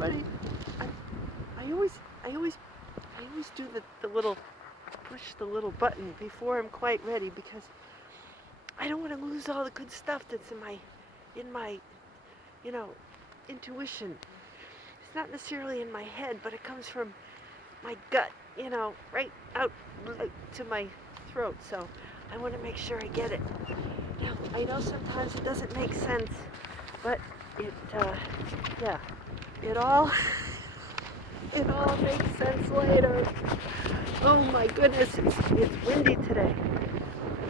funny. I, I always, I always, I always do the little, push the little button before I'm quite ready because I don't want to lose all the good stuff that's in my, you know, intuition. It's not necessarily in my head, but it comes from my gut, right out to my throat. So I want to make sure I get it. Now, I know sometimes it doesn't make sense, but yeah, it all, it all makes sense later. Oh my goodness, it's windy today.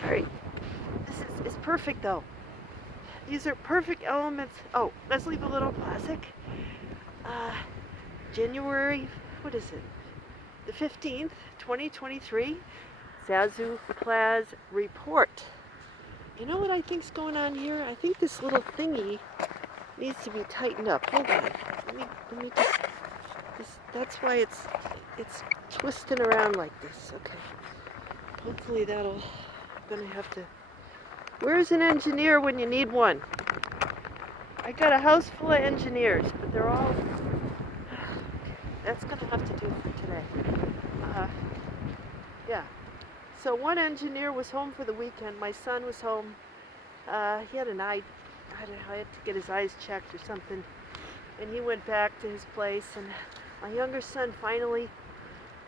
All right, it's perfect though. These are perfect elements. Oh, let's leave a little plastic. January, what is it? The 15th, 2023, Zazoo Plazz report. You know what I think's going on here? I think this little thingy needs to be tightened up. Hold on. Let me just that's why it's twisting around like this. Okay. Hopefully I'm gonna have to. Where's an engineer when you need one? I got a house full of engineers, but they're all. That's gonna have to do for today. Yeah. So one engineer was home for the weekend. My son was home. He had an eye. I had to get his eyes checked or something, and he went back to his place. And my younger son finally,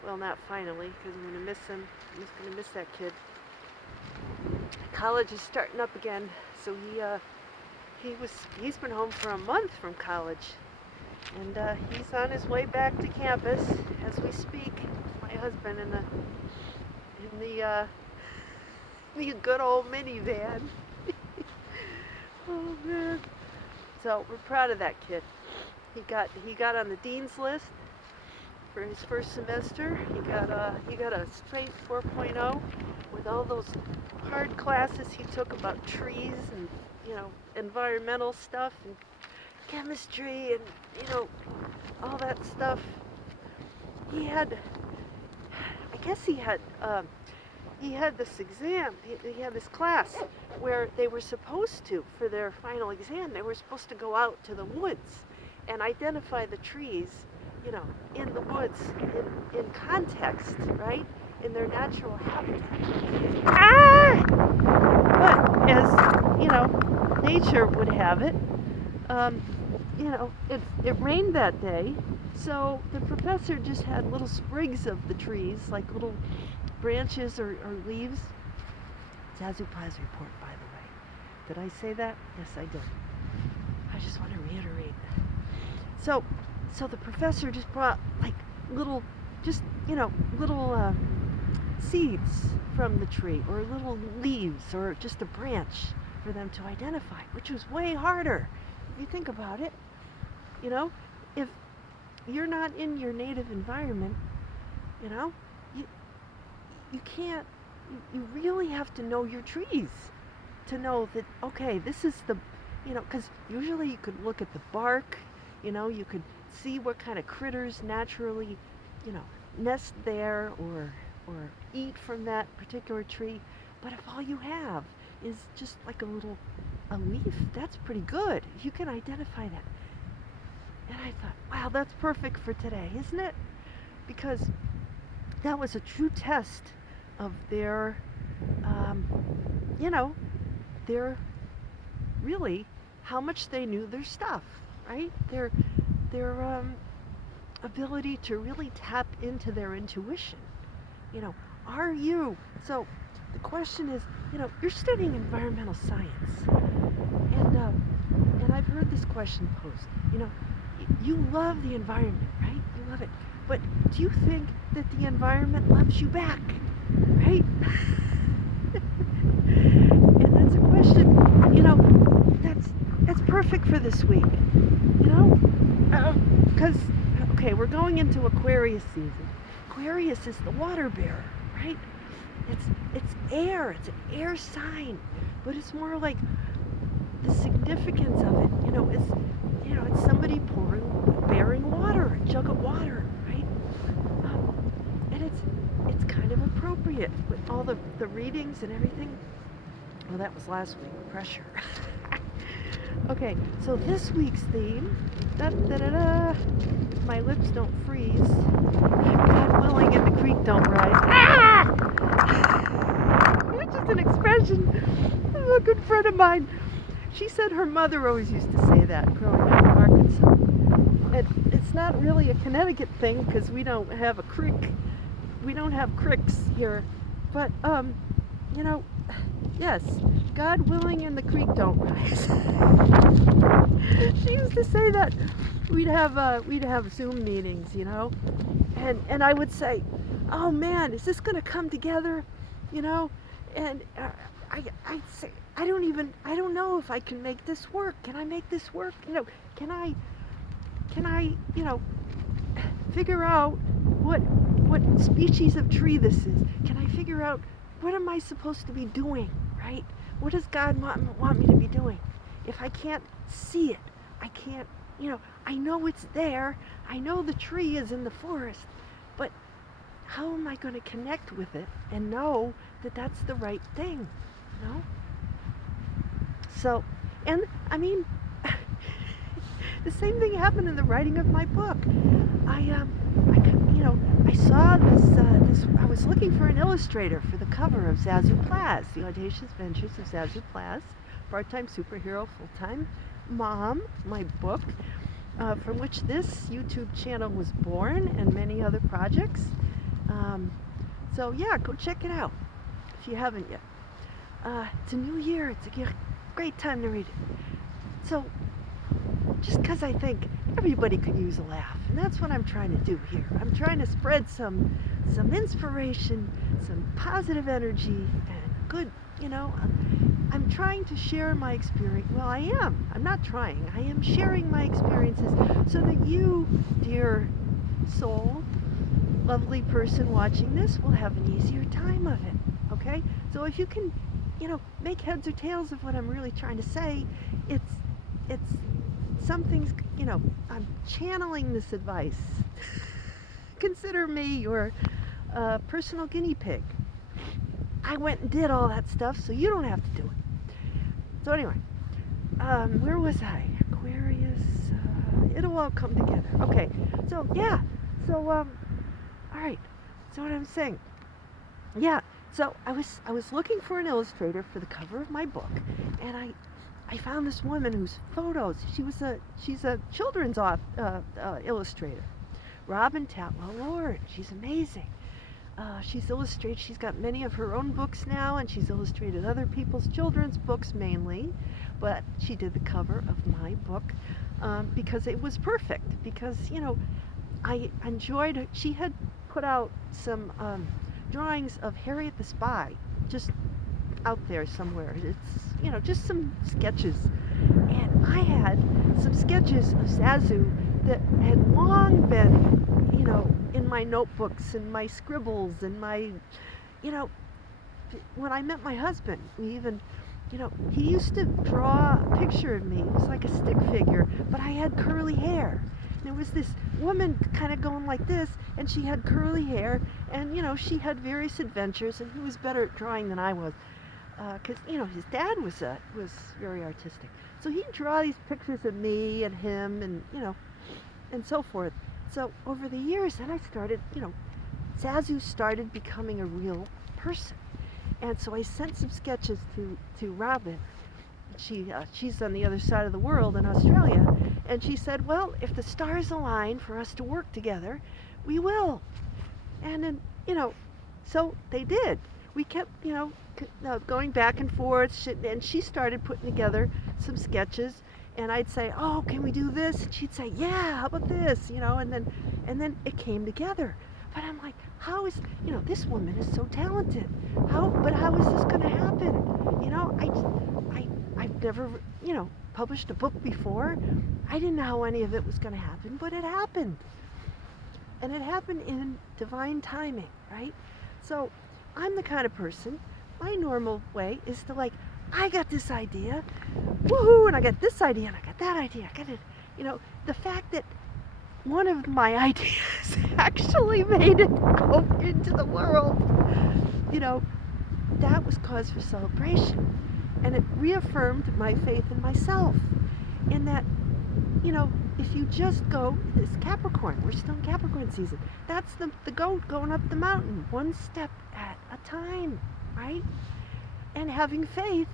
well, not finally, because I'm gonna miss him. I'm just gonna miss that kid. College is starting up again, so he's been home for a month from college, and he's on his way back to campus as we speak. My husband in the good old minivan. Oh man! So we're proud of that kid. He got on the dean's list for his first semester. He got a straight 4.0 with all those hard classes he took about trees and environmental stuff and chemistry and all that stuff. He had this exam. He had this class where they were supposed to, for their final exam, they were supposed to go out to the woods and identify the trees, in the woods, in context, right? In their natural habitat. Ah! But as, nature would have it, it rained that day, so the professor just had little sprigs of the trees, like little branches or leaves. Zazoo Plazz report, by the way. Did I say that? Yes, I did. I just want to reiterate. So the professor just brought like little seeds from the tree, or little leaves, or just a branch for them to identify, which was way harder if you think about it. If you're not in your native environment, you can't. You really have to know your trees to know that, okay, this is the, because usually you could look at the bark, you could see what kind of critters naturally, nest there or eat from that particular tree. But if all you have is just like a leaf, that's pretty good. If you can identify that. And I thought, wow, that's perfect for today, isn't it? Because that was a true test of their, their really how much they knew their stuff, right? Their ability to really tap into their intuition. Are you? So the question is, you're studying environmental science, and I've heard this question posed. You love the environment, right? You love it, but do you think that the environment loves you back, right? And that's a question. That's perfect for this week. Because okay, we're going into Aquarius season. Aquarius is the water bearer, right? It's air. It's an air sign, but it's more like the significance of it. It's somebody bearing water, a jug of water, right? And it's kind of appropriate with all the readings and everything. Well, that was last week. Pressure. Okay, so this week's theme, da da da da, my lips don't freeze, God willing and the creek don't rise. It's just an expression of a good friend of mine. She said her mother always used to say that growing up in Arkansas. It's not really a Connecticut thing because we don't have a creek. We don't have creeks here. But, you know, yes, God willing and the creek don't rise. She used to say that. We'd have Zoom meetings, you know, and I would say, oh man, is this going to come together, you know? And I'd say, I don't know if I can make this work. Can I make this work? You know, can I, you know, figure out what species of tree this is? Can I figure out what am I supposed to be doing, right? What does God want me to be doing? If I can't see it, I can't, you know, I know it's there. I know the tree is in the forest, but how am I going to connect with it and know that that's the right thing, you know? So, and I mean, the same thing happened in the writing of my book. I saw this. I was looking for an illustrator for the cover of Zazoo Plazz, The Audacious Ventures of Zazoo Plazz, Part-Time Superhero, Full-Time Mom, my book, from which this YouTube channel was born, and many other projects. So yeah, go check it out if you haven't yet. It's a new year. It's a great time to read it. So, just because I think everybody could use a laugh, and that's what I'm trying to do here. I'm trying to spread some inspiration, some positive energy, and good, you know, I'm trying to share my experience. Well, I am. I'm not trying. I am sharing my experiences so that you, dear soul, lovely person watching this, will have an easier time of it, okay? So if you can, you know, make heads or tails of what I'm really trying to say, it's some things, you know, I'm channeling this advice. Consider me your personal guinea pig. I went and did all that stuff, so you don't have to do it. So anyway, where was I? Aquarius. It'll all come together. Okay. So yeah. So all right. So what I'm saying. Yeah. So I was looking for an illustrator for the cover of my book, and I found this woman whose photos, she's a children's illustrator, Robin Tatwell Lord. She's amazing. She's illustrated. She's got many of her own books now, and she's illustrated other people's children's books mainly. But she did the cover of my book because it was perfect. Because you know, I enjoyed her. She had put out some drawings of Harriet the Spy, just out there somewhere. It's, you know, just some sketches. And I had some sketches of Zazoo that had long been, you know, in my notebooks and my scribbles and my, you know, when I met my husband, we even, you know, he used to draw a picture of me. It was like a stick figure, but I had curly hair. There was this woman kind of going like this, and she had curly hair, and, you know, she had various adventures, and he was better at drawing than I was. Because, you know, his dad was very artistic. So he'd draw these pictures of me and him and, you know, and so forth. So over the years, then I started, you know, Zazoo started becoming a real person. And so I sent some sketches to Robin. She's on the other side of the world in Australia. And she said, well, if the stars align for us to work together, we will. And then, you know, so they did. We kept, you know, going back and forth, and she started putting together some sketches, and I'd say, oh, can we do this? And she'd say, yeah, how about this? You know, and then it came together. But I'm like, how is, you know, this woman is so talented. How is this going to happen? You know, I've never, you know, published a book before. I didn't know how any of it was going to happen, but it happened. And it happened in divine timing, right? So I'm the kind of person, my normal way is to like, I got this idea, woohoo, and I got this idea, and I got that idea, I got it. You know, the fact that one of my ideas actually made it out into the world, you know, that was cause for celebration. And it reaffirmed my faith in myself. in that, you know, if you just go, it's Capricorn, we're still in Capricorn season. That's the goat going up the mountain, one step at a time, right? And having faith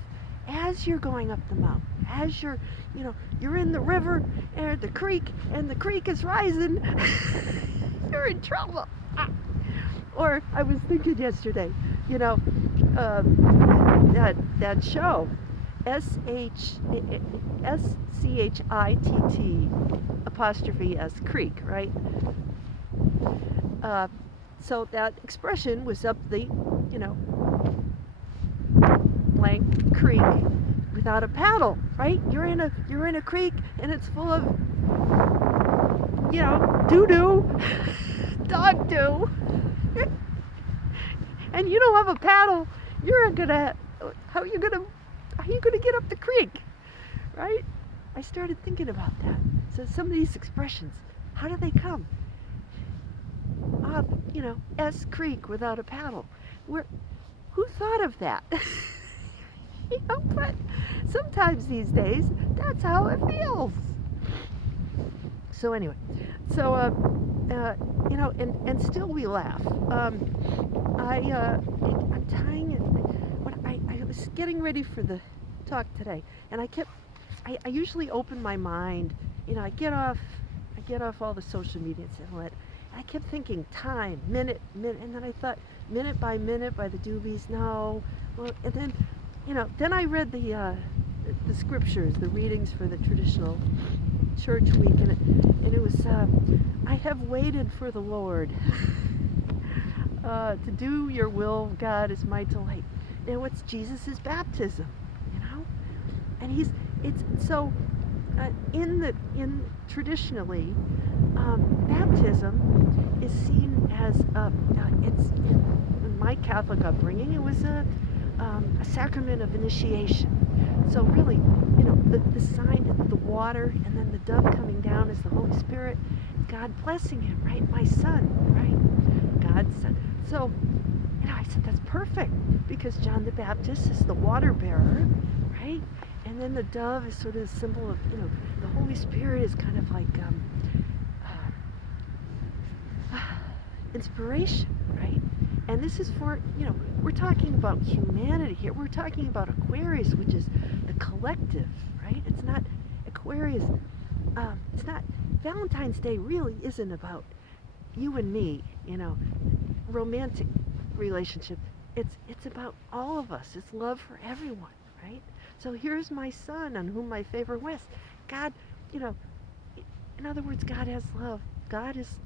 as you're going up the mountain, as you're, you know, you're in the river or the creek, and the creek is rising, you're in trouble. Or I was thinking yesterday, you know, that show, SCHITT Creek, right? So that expression was up the, you know, blank creek without a paddle, right? You're in a creek and it's full of, you know, doo-doo, dog doo, and you don't have a paddle. How are you gonna get up the creek, right? I started thinking about that. So some of these expressions, how do they come? You know, S creek without a paddle. Who thought of that? You know, but sometimes these days, that's how it feels. So anyway, you know, and still we laugh. I'm tying it. I was getting ready for the talk today, and I usually open my mind. You know, I get off all the social media and all that. I kept thinking time, minute, and then I thought minute by the Doobies. No, well, and then, you know, then I read the scriptures, the readings for the traditional church week, and it was I have waited for the Lord. To do your will, God, is my delight. And what's Jesus' baptism, you know? And it's so in traditionally, baptism is seen as it's in my Catholic upbringing. It was a sacrament of initiation. So really, you know, the sign, the water, and then the dove coming down is the Holy Spirit, God blessing him, right? My son, right? God's son. So, you know, I said that's perfect because John the Baptist is the water bearer, right? And then the dove is sort of a symbol of, you know, the Holy Spirit is kind of like inspiration, right? And this is for, you know, we're talking about humanity here. We're talking about Aquarius, which is the collective, right? It's not Aquarius. It's not, Valentine's Day really isn't about you and me, you know, romantic relationship. It's about all of us. It's love for everyone, right? So here's my son on whom my favor rests. God, you know, in other words, God has love. God is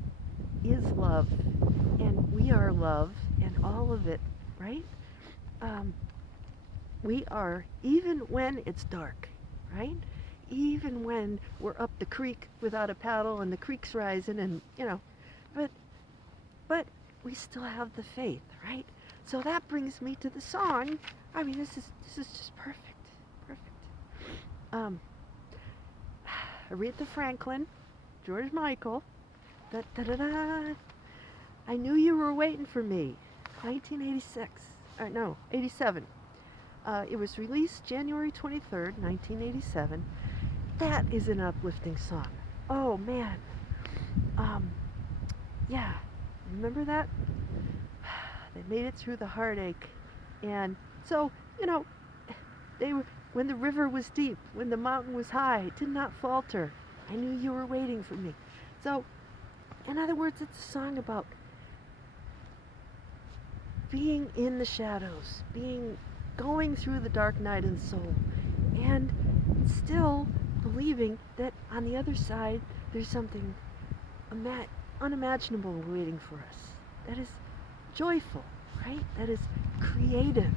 love, and we are love, and all of it, right? We are, even when it's dark, right? Even when we're up the creek without a paddle and the creek's rising, and, you know, but we still have the faith, right? So that brings me to the song. I mean, this is just perfect. Aretha Franklin, George Michael, da da da da. I knew you were waiting for me. 1986. No, 87. It was released January 23rd, 1987. That is an uplifting song. Oh man. Yeah. Remember that? They made it through the heartache. And so, you know, they were, when the river was deep, when the mountain was high, did not falter. I knew you were waiting for me. So, in other words, it's a song about being in the shadows, going through the dark night in soul, and still believing that on the other side there's something unimaginable waiting for us. That is joyful, right? That is creative,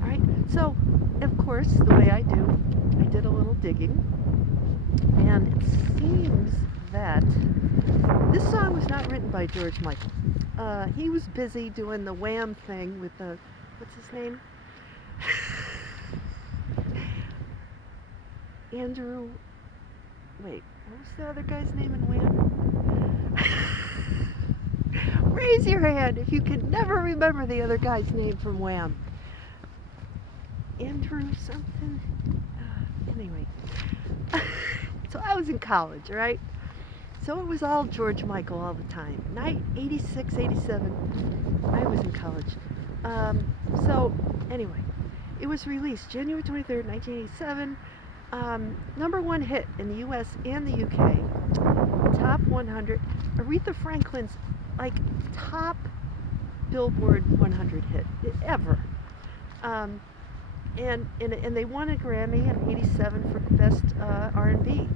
right? So, of course, the way I did a little digging, and it seems that this song was not written by George Michael. He was busy doing the Wham thing with the, what's his name? Andrew, wait, what was the other guy's name in Wham? Raise your hand if you can never remember the other guy's name from Wham. Andrew something? Anyway. So I was in college, right? So it was all George Michael all the time. 86, 87, I was in college. So anyway, it was released January 23rd, 1987. Number one hit in the US and the UK. Top 100. Aretha Franklin's like top Billboard 100 hit ever. And they won a Grammy in '87 for Best R&B.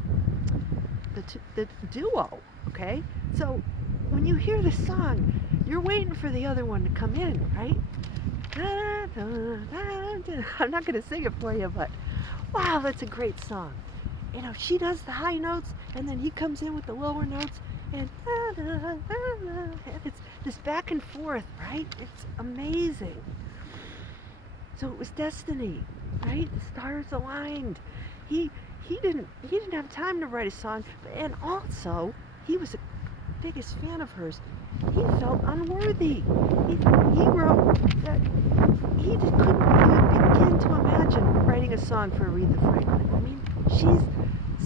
The duo, okay? So when you hear the song, you're waiting for the other one to come in, right? I'm not going to sing it for you, but wow, that's a great song. You know, she does the high notes, and then he comes in with the lower notes, and it's this back and forth, right? It's amazing. So it was destiny, right? The stars aligned. He didn't have time to write a song, and also he was the biggest fan of hers. He felt unworthy. He wrote that he just couldn't even begin to imagine writing a song for Aretha Franklin. I mean, she's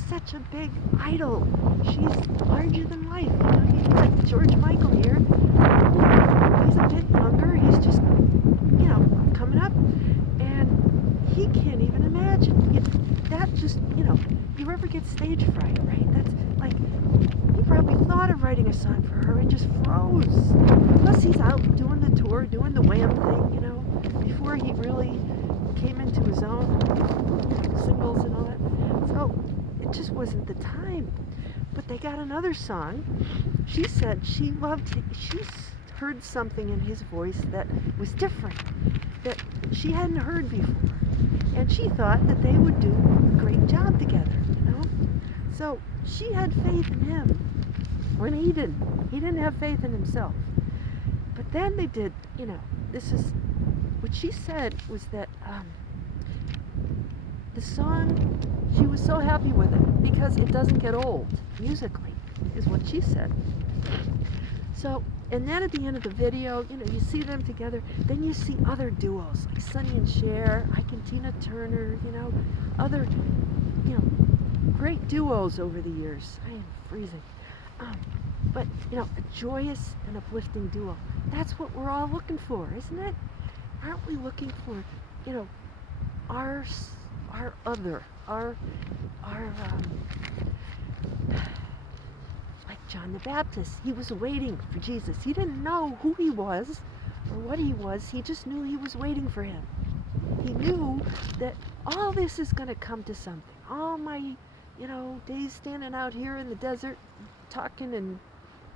such a big idol. She's larger than life. You know, he's like George Michael here. He's a bit younger. He's just, you know, coming up, and he can't even imagine. That just, you know, you ever get stage fright, right? That's like, he probably thought of writing a song for her and just froze. Plus he's out doing the tour, doing the Wham thing, you know, before he really came into his own, singles and all that. So it just wasn't the time. But they got another song. She said she heard something in his voice that was different, that she hadn't heard before. And she thought that they would do a great job together, you know? So she had faith in him when he didn't. He didn't have faith in himself. But then they did, you know, this is, what she said was that the song, she was so happy with it because it doesn't get old musically, is what she said. So, and then at the end of the video, you know, you see them together. Then you see other duos like Sonny and Cher, Ike and Tina Turner, you know, other, you know, great duos over the years. I am freezing. But, you know, a joyous and uplifting duo. That's what we're all looking for, isn't it? Aren't we looking for, you know, our other, like John the Baptist. He was waiting for Jesus. He didn't know who he was or what he was. He just knew he was waiting for him. He knew that all this is going to come to something. All my, you know, days standing out here in the desert talking and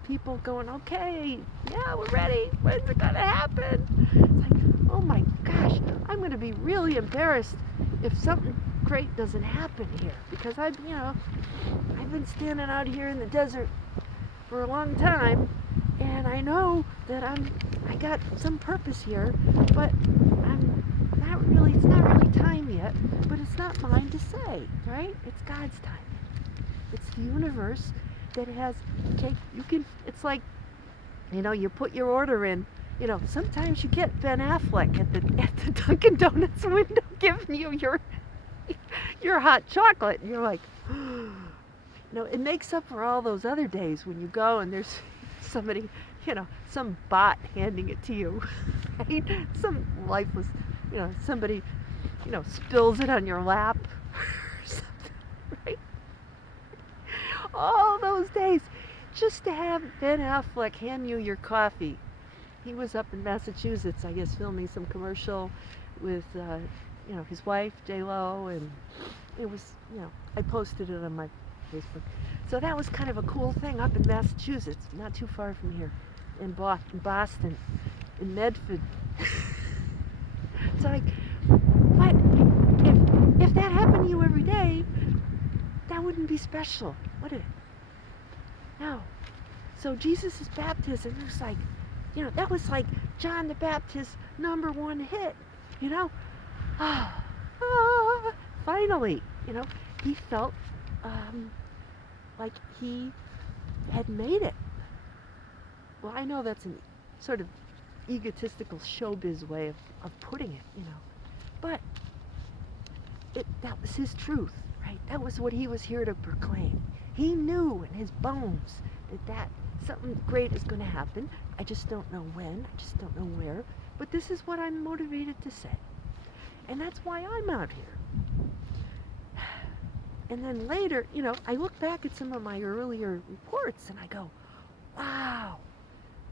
people going, okay, yeah, we're ready. When's it going to happen? It's like, oh my gosh, I'm going to be really embarrassed if something great doesn't happen here, because I've been standing out here in the desert for a long time, and I know that I got some purpose here, but it's not really time yet, but it's not mine to say, right? It's God's time. It's the universe that has, okay, it's like, you know, you put your order in, you know, sometimes you get Ben Affleck at the Dunkin' Donuts window giving you your hot chocolate, and you're like, you know, it makes up for all those other days when you go and there's somebody, you know, some bot handing it to you, right? Some lifeless, you know, somebody, you know, spills it on your lap or something, right? All those days, just to have Ben Affleck hand you your coffee. He was up in Massachusetts, I guess, filming some commercial with, you know, his wife, J-Lo, and it was, you know, I posted it on my Facebook. So that was kind of a cool thing up in Massachusetts, not too far from here, in Boston, in Medford. It's like, but if that happened to you every day, that wouldn't be special, would it? No. So Jesus' baptism, it was like, you know, that was like John the Baptist's #1 hit, you know? Finally, you know, he felt like he had made it. Well, I know that's a sort of egotistical showbiz way of putting it, you know, but that was his truth, right? That was what he was here to proclaim. He knew in his bones that something great is going to happen. I just don't know when, I just don't know where, but this is what I'm motivated to say. And that's why I'm out here. And then later, I look back at some of my earlier reports and I go, wow,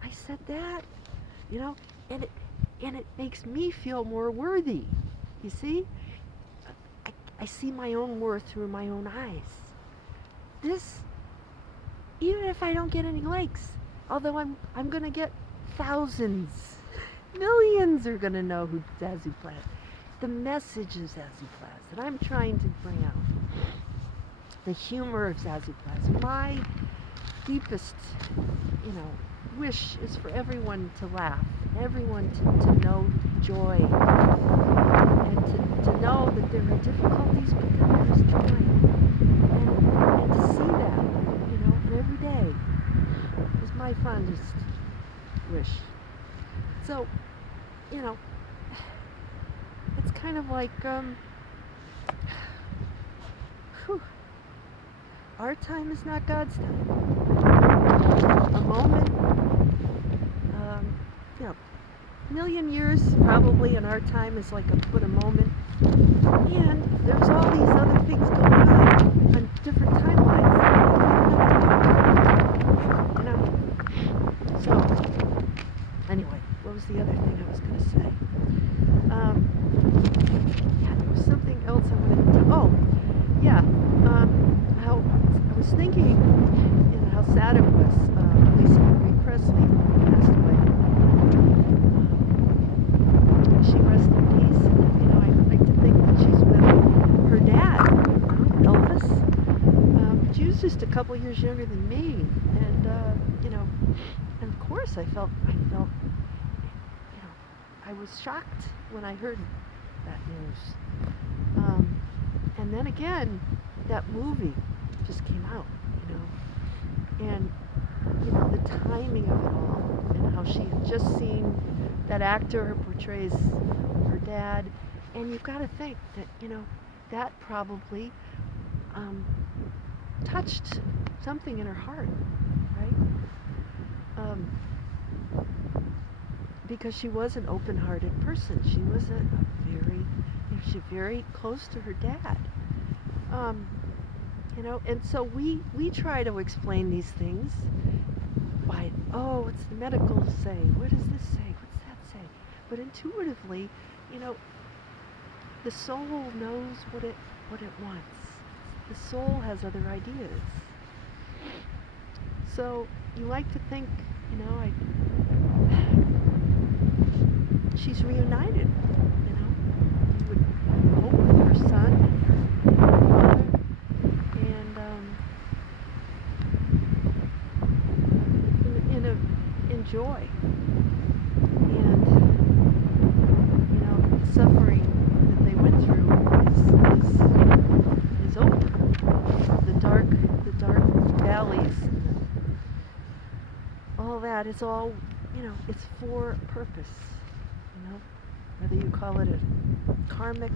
I said that, and it makes me feel more worthy. You see? I see my own worth through my own eyes. This, even if I don't get any likes, although I'm going to get thousands, millions are going to know who Zazoo Plazz. The message of Zazoo Plazz that I'm trying to bring out. The humor of Zazoo Plazz. My deepest, wish is for everyone to laugh, everyone to know joy, and to know that there are difficulties, but then there's joy. And to see that, and every day is my fondest wish. So, it's kind of like, our time is not God's time. A moment, million years probably in our time is like a moment. And there's all these other things going on different timelines. So, anyway, what was the other thing I was going to say? There was something else I wanted to tell. Oh, yeah. How I was thinking, how sad it was. Lisa Marie Presley passed away. She rests in peace. I'd like to think that she's with her dad, Elvis. She was just a couple years younger than me, and and of course I felt, I was shocked when I heard that news. And then again, that movie just came out, and the timing of it all, and how she had just seen that actor who portrays her dad, and you've got to think that that probably touched something in her heart, right? Because she was an open-hearted person. She was a very, she's very close to her dad. And so we try to explain these things by, what's the medical say? What does this say? What's that say? But intuitively, the soul knows what it wants. The soul has other ideas. So you like to think, she's reunited, You would hope with her son and her father, and in joy, and the suffering that they went through is over. The dark valleys, and all that is all, it's for a purpose. Whether you call it a karmic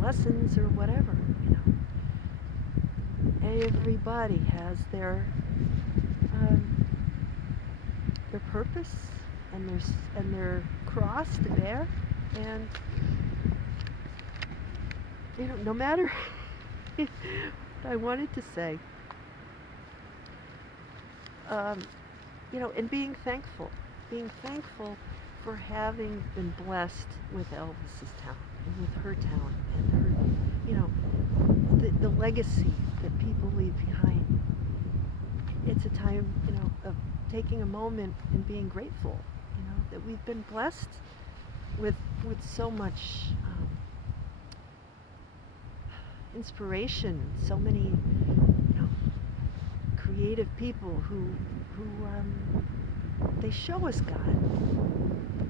lessons or whatever, Everybody has their purpose and their cross to bear, and no matter what I wanted to say, and being thankful for having been blessed with Elvis's talent and with her talent and her, the legacy that people leave behind. It's a time, of taking a moment and being grateful, that we've been blessed with so much inspiration, so many, creative people who they show us God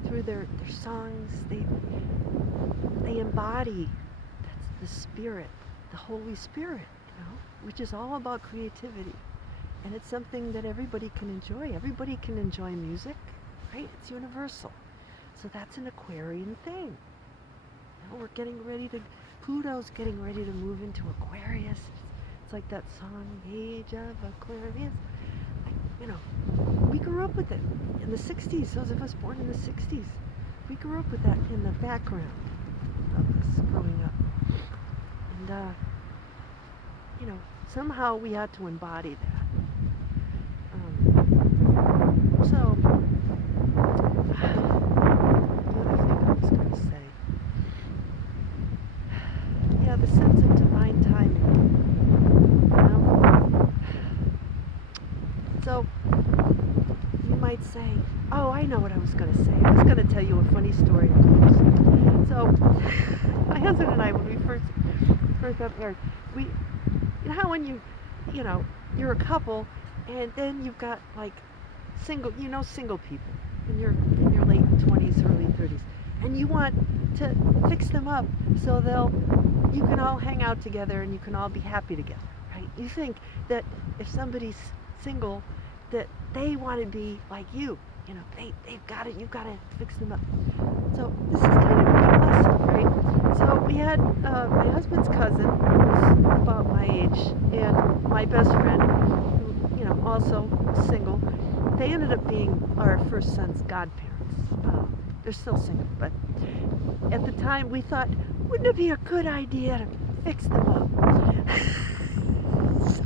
through their songs. They embody the Spirit, the Holy Spirit, which is all about creativity, and it's something that everybody can enjoy. Everybody can enjoy music, right? It's universal. So that's an Aquarian thing. We're getting ready to, Pluto's getting ready to move into Aquarius. It's like that song, Age of Aquarius. We grew up with it in the 60s. Those of us born in the 60s, we grew up with that in the background of us growing up. And, somehow we had to embody that. So, the other thing I was going to say, yeah, the sense of divine timing. So, you might say, oh, I know what I was going to say. I was going to tell you a funny story. So, my husband and I, when we first got married, you know how when you're a couple, and then you've got like single people in your late 20s, early 30s, and you want to fix them up so you can all hang out together and you can all be happy together, right? You think that if somebody's single, that they want to be like you, you've got to fix them up. So this is kind of a good lesson, right? So we had my husband's cousin, who was about my age, and my best friend, who, also single. They ended up being our first son's godparents. They're still single, but at the time we thought, wouldn't it be a good idea to fix them up? So,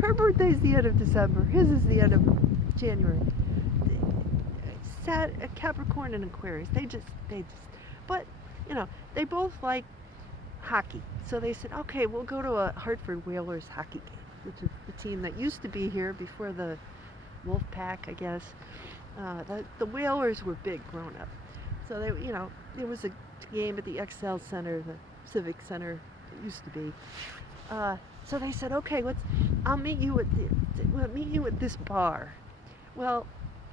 her birthday's the end of December. His is the end of January. Capricorn and Aquarius. But, they both like hockey. So they said, okay, we'll go to a Hartford Whalers hockey game, which is the team that used to be here before the Wolf Pack, I guess. The Whalers were big growing up. So there was a game at the XL Center, the Civic Center, it used to be. So they said, okay, I'll meet you at this bar. Well,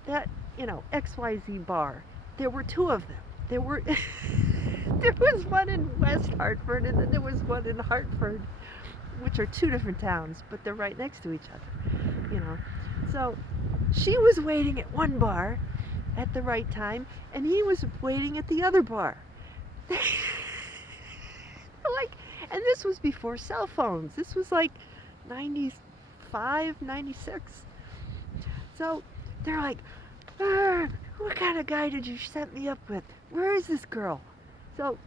that, XYZ bar, there were two of them. There was one in West Hartford, and then there was one in Hartford, which are two different towns, but they're right next to each other, So she was waiting at one bar at the right time, and he was waiting at the other bar. And this was before cell phones. This was like 95, 96. So they're like, what kind of guy did you set me up with? Where is this girl? So,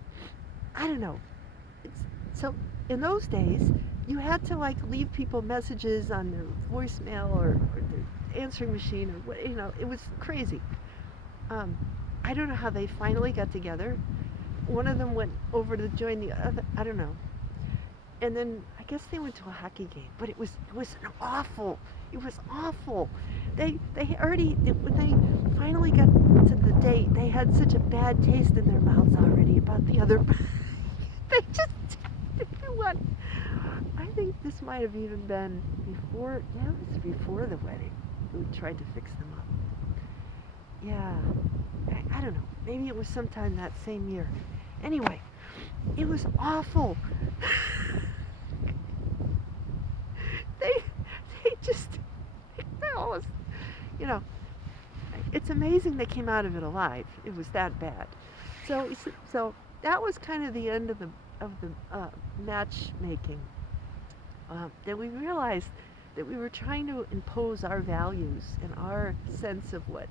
I don't know. So in those days, you had to leave people messages on their voicemail or their answering machine or what, it was crazy. I don't know how they finally got together. One of them went over to join the other, I don't know. And then I guess they went to a hockey game, but it was awful. It was awful. They when they finally got to the date, they had such a bad taste in their mouths already about the other. They just didn't want. I think this might have even been before. Yeah, it was before the wedding. We tried to fix them up. Yeah, I don't know. Maybe it was sometime that same year. Anyway, it was awful. They almost, it's amazing they came out of it alive. It was that bad. So that was kind of the end of the matchmaking. Then we realized that we were trying to impose our values and our sense of what,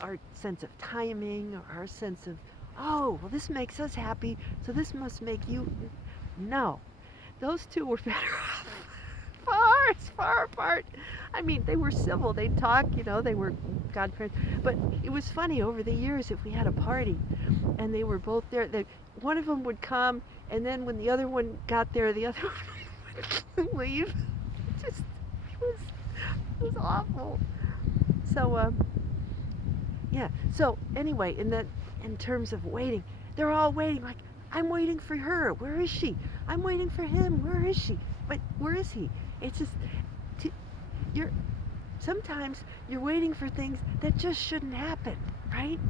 our sense of timing, or our sense of, oh, well, this makes us happy, so this must make you. No, those two were better off far apart. I mean, they were civil, they'd talk, they were godparents. But it was funny, over the years, if we had a party and they were both there, one of them would come, and then when the other one got there, the other one would leave. It was awful. So, yeah. So anyway, in terms of waiting, they're all waiting. Like, I'm waiting for her. Where is she? I'm waiting for him. Where is she? But where is he? It's just, sometimes you're waiting for things that just shouldn't happen, right?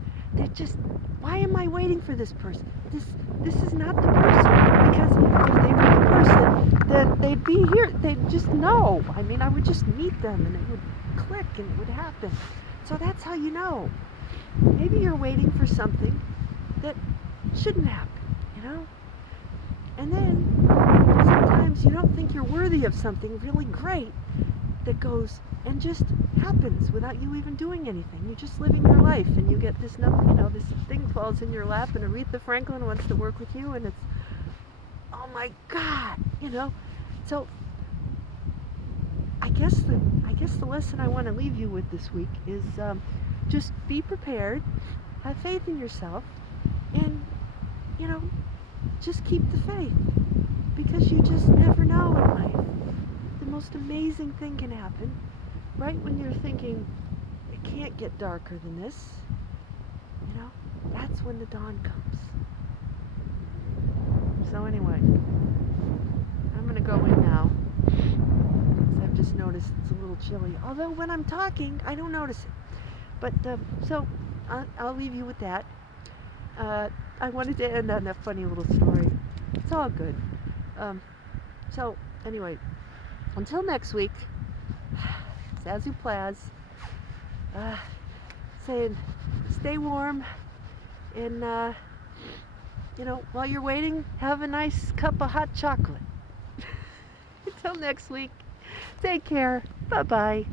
Why am I waiting for this person? This is not the person. Because if they were the person, then they'd be here. They'd just know. I mean, I would just meet them, and it would click, and it would happen. So that's how you know. maybe you're waiting for something that shouldn't happen, you know? And then sometimes you don't think you're worthy of something really great that goes and just happens without you even doing anything. You're just living your life, and you get this this thing falls in your lap, and Aretha Franklin wants to work with you, and it's, oh my God, So I guess the lesson I want to leave you with this week is just be prepared, have faith in yourself, and just keep the faith, because you just never know in life. The most amazing thing can happen right when you're thinking it can't get darker than this. That's when the dawn comes. So anyway, I'm going to go in now, because I've just noticed it's a little chilly. Although when I'm talking, I don't notice it. But so I'll leave you with that. I wanted to end on that funny little story. It's all good. So anyway, until next week, Zazoo Plazz, saying stay warm, and while you're waiting, have a nice cup of hot chocolate. Until next week, take care. Bye-bye.